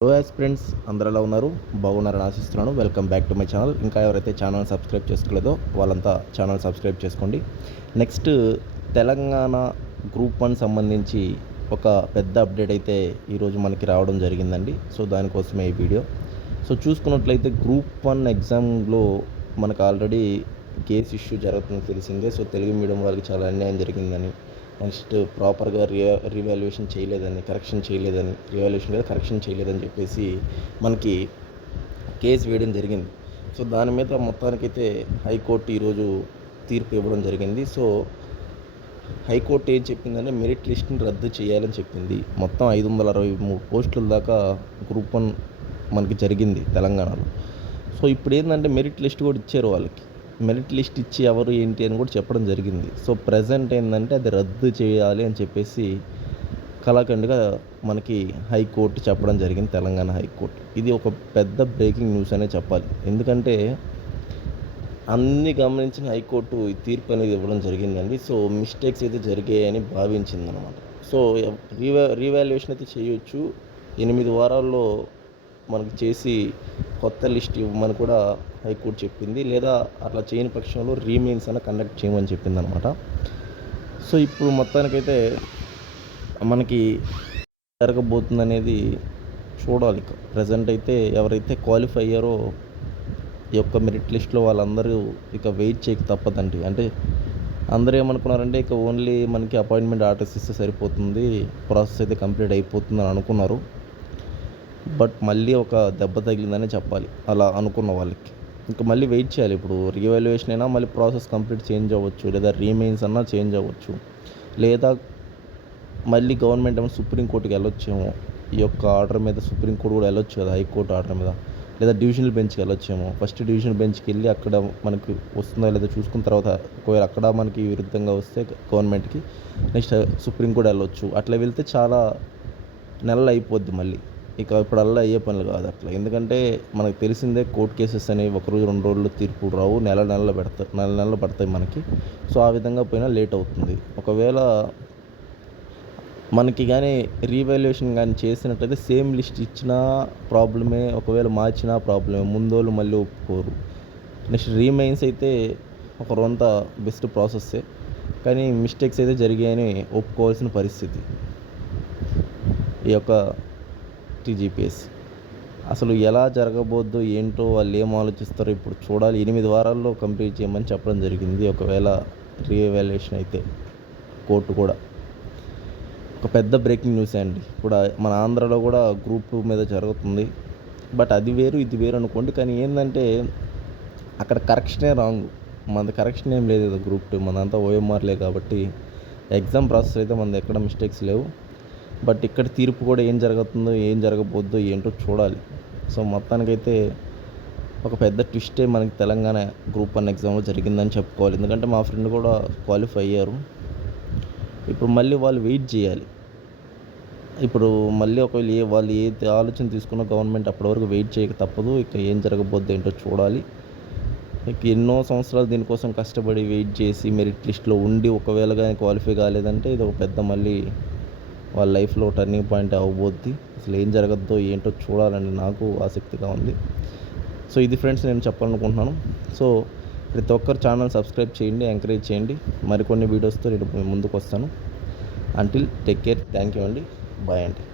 Hello friends, అందరూ ఎలా ఉన్నారు? బాగున్నారని ఆశిస్తున్నాను. Welcome back to my channel. ఇంకా ఎవరైతే ఛానల్ సబ్స్క్రైబ్ చేసుకోలేదో వాళ్ళంతా ఛానల్ సబ్స్క్రైబ్ చేసుకోండి. నెక్స్ట్ తెలంగాణ గ్రూప్ 1 సంబంధించి ఒక పెద్ద అప్డేట్ అయితే ఈరోజు మనకి రావడం జరిగిందండి. సో దానికోసమే ఈ వీడియో. సో చూసుకున్నట్లయితే గ్రూప్ 1 ఎగ్జామ్లో మనకు ఆల్రెడీ కేసు ఇష్యూ జరుగుతుంది తెలిసిందే. సో తెలుగు మీడియం వాళ్ళకి చాలా అన్యాయం జరిగిందని, నెక్స్ట్ ప్రాపర్గా రీవాల్యుయేషన్ చేయలేదని, కరెక్షన్ చేయలేదని చెప్పేసి మనకి కేసు వేయడం జరిగింది. సో దాని మీద మొత్తానికైతే హైకోర్టు ఈరోజు తీర్పు ఇవ్వడం జరిగింది. సో హైకోర్టు ఏం చెప్పిందంటే మెరిట్ లిస్ట్ని రద్దు చేయాలని చెప్పింది. మొత్తం 563 పోస్టుల దాకా గ్రూప్ 1 మనకి జరిగింది తెలంగాణలో. సో ఇప్పుడు ఏంటంటే మెరిట్ లిస్ట్ కూడా ఇచ్చారు వాళ్ళకి. మెరిట్ లిస్ట్ ఇచ్చి ఎవరు ఏంటి అని కూడా చెప్పడం జరిగింది. సో ప్రజెంట్ ఏంటంటే అది రద్దు చేయాలి అని చెప్పేసి కళాఖండ్గా మనకి హైకోర్టు చెప్పడం జరిగింది, తెలంగాణ హైకోర్టు. ఇది ఒక పెద్ద బ్రేకింగ్ న్యూస్ అనే చెప్పాలి. ఎందుకంటే అన్నీ గమనించిన హైకోర్టు ఈ తీర్పు అనేది ఇవ్వడం జరిగిందండి. సో మిస్టేక్స్ అయితే జరిగాయని భావించిందనమాట. సో రీవాల్యుయేషన్ అయితే చేయొచ్చు, 8 వారాల్లో మనకి చేసి కొత్త లిస్ట్ ఇవ్వమని కూడా హైకోర్టు చెప్పింది. లేదా అట్లా చేయని పక్షంలో రీమెయిన్స్ అన్న కండక్ట్ చేయమని చెప్పింది అనమాట. సో ఇప్పుడు మొత్తానికైతే మనకి జరగబోతుంది అనేది చూడాలి. ప్రజెంట్ అయితే ఎవరైతే క్వాలిఫై అయ్యారో ఈ యొక్క మెరిట్ లిస్ట్లో వాళ్ళందరూ ఇక వెయిట్ చేయక తప్పదండి. అంటే అందరూ ఏమనుకున్నారంటే ఇక ఓన్లీ మనకి అపాయింట్మెంట్ ఆర్డర్స్ ఇస్తే సరిపోతుంది, ప్రాసెస్ అయితే కంప్లీట్ అయిపోతుంది అని అనుకున్నారు. బట్ మళ్ళీ ఒక దెబ్బ తగిలిందనే చెప్పాలి అలా అనుకున్న వాళ్ళకి. ఇంకా మళ్ళీ వెయిట్ చేయాలి. ఇప్పుడు రీవాల్యుయేషన్ అయినా మళ్ళీ ప్రాసెస్ కంప్లీట్ చేంజ్ అవ్వచ్చు, లేదా రీమెయిన్స్ అన్నా చేంజ్ అవ్వచ్చు, లేదా మళ్ళీ గవర్నమెంట్ ఏమైనా సుప్రీంకోర్టుకి వెళ్ళొచ్చేమో. ఈ యొక్క ఆర్డర్ మీద సుప్రీంకోర్టు కూడా వెళ్ళొచ్చు కదా, హైకోర్టు ఆర్డర్ మీద. లేదా డివిజనల్ బెంచ్కి వెళ్ళొచ్చేమో. ఫస్ట్ డివిజనల్ బెంచ్కి వెళ్ళి అక్కడ మనకి వస్తుందా లేదా చూసుకున్న తర్వాత ఒకవేళ అక్కడ మనకి విరుద్ధంగా వస్తే గవర్నమెంట్కి నెక్స్ట్ సుప్రీంకోర్టు వెళ్ళొచ్చు. అట్లా వెళ్తే చాలా నెలలు అయిపోద్ది మళ్ళీ. ఇక ఇప్పుడల్లా అయ్యే పనులు కాదు అట్లా. ఎందుకంటే మనకు తెలిసిందే కోర్టు కేసెస్ అనేవి ఒకరోజు 2 రోజుల్లో తీర్పులు రావు, నెలలు పడతాయి మనకి. సో ఆ విధంగా పోయినా లేట్ అవుతుంది. ఒకవేళ మనకి కానీ రీవాల్యుయేషన్ కానీ చేసినట్లయితే సేమ్ లిస్ట్ ఇచ్చినా ప్రాబ్లమే, ఒకవేళ మార్చినా ప్రాబ్లమే. ముందోళ్ళు మళ్ళీ ఒప్పుకోరు. నెక్స్ట్ రీమైన్స్ అయితే ఒక రొంత బెస్ట్ ప్రాసెస్సే, కానీ మిస్టేక్స్ అయితే జరిగాయని ఒప్పుకోవాల్సిన పరిస్థితి ఈ యొక్క టీజీపీఎస్. అసలు ఎలా జరగబోద్దో ఏంటో, వాళ్ళు ఏం ఆలోచిస్తారో ఇప్పుడు చూడాలి. 8 వారాల్లో కంప్లీట్ చేయమని చెప్పడం జరిగింది. ఒకవేళ రీవాల్యుయేషన్ అయితే కోర్టు కూడా ఒక పెద్ద బ్రేకింగ్ న్యూస్ అండి. ఇప్పుడు మన ఆంధ్రాలో కూడా గ్రూప్ 2 మీద జరుగుతుంది. బట్ అది వేరు ఇది వేరు అనుకోండి. కానీ ఏంటంటే అక్కడ కరెక్షనే రాంగ్. మనది కరెక్షన్ ఏం లేదు కదా గ్రూప్ 2, మనంతా ఓఎంఆర్లే కాబట్టి ఎగ్జామ్ ప్రాసెస్ అయితే మనది ఎక్కడ మిస్టేక్స్ లేవు. బట్ ఇక్కడ తీర్పు కూడా ఏం జరుగుతుందో ఏం జరగబోద్దో ఏంటో చూడాలి. సో మొత్తానికైతే ఒక పెద్ద ట్విస్టే మనకి తెలంగాణ గ్రూప్ 1 ఎగ్జామ్లో జరిగిందని చెప్పుకోవాలి. ఎందుకంటే మా ఫ్రెండ్ కూడా క్వాలిఫై అయ్యారు. ఇప్పుడు మళ్ళీ వాళ్ళు వెయిట్ చేయాలి. ఇప్పుడు మళ్ళీ ఒకవేళ వాళ్ళు ఏ ఆలోచన తీసుకున్న గవర్నమెంట్ అప్పటి వరకు వెయిట్ చేయక తప్పదు. ఇక ఏం జరగబోద్దో ఏంటో చూడాలి. ఇక ఎన్నో సంవత్సరాలు దీనికోసం కష్టపడి వెయిట్ చేసి మెరిట్ లిస్ట్లో ఉండి ఒకవేళ కానీ క్వాలిఫై కాలేదంటే ఇది ఒక పెద్ద మళ్ళీ వాళ్ళ లైఫ్లో టర్నింగ్ పాయింట్ అవ్వబోద్ది. అసలు ఏం జరగద్దో ఏంటో చూడాలని నాకు ఆసక్తిగా ఉంది. సో ఇది ఫ్రెండ్స్ నేను చెప్పాలనుకుంటున్నాను. సో ప్రతి ఒక్కరు ఛానల్ సబ్స్క్రైబ్ చేయండి, ఎంకరేజ్ చేయండి. మరికొన్ని వీడియోస్తో నేను ముందుకు వస్తాను. Until take care, thank you అండి, బాయ్ అండి.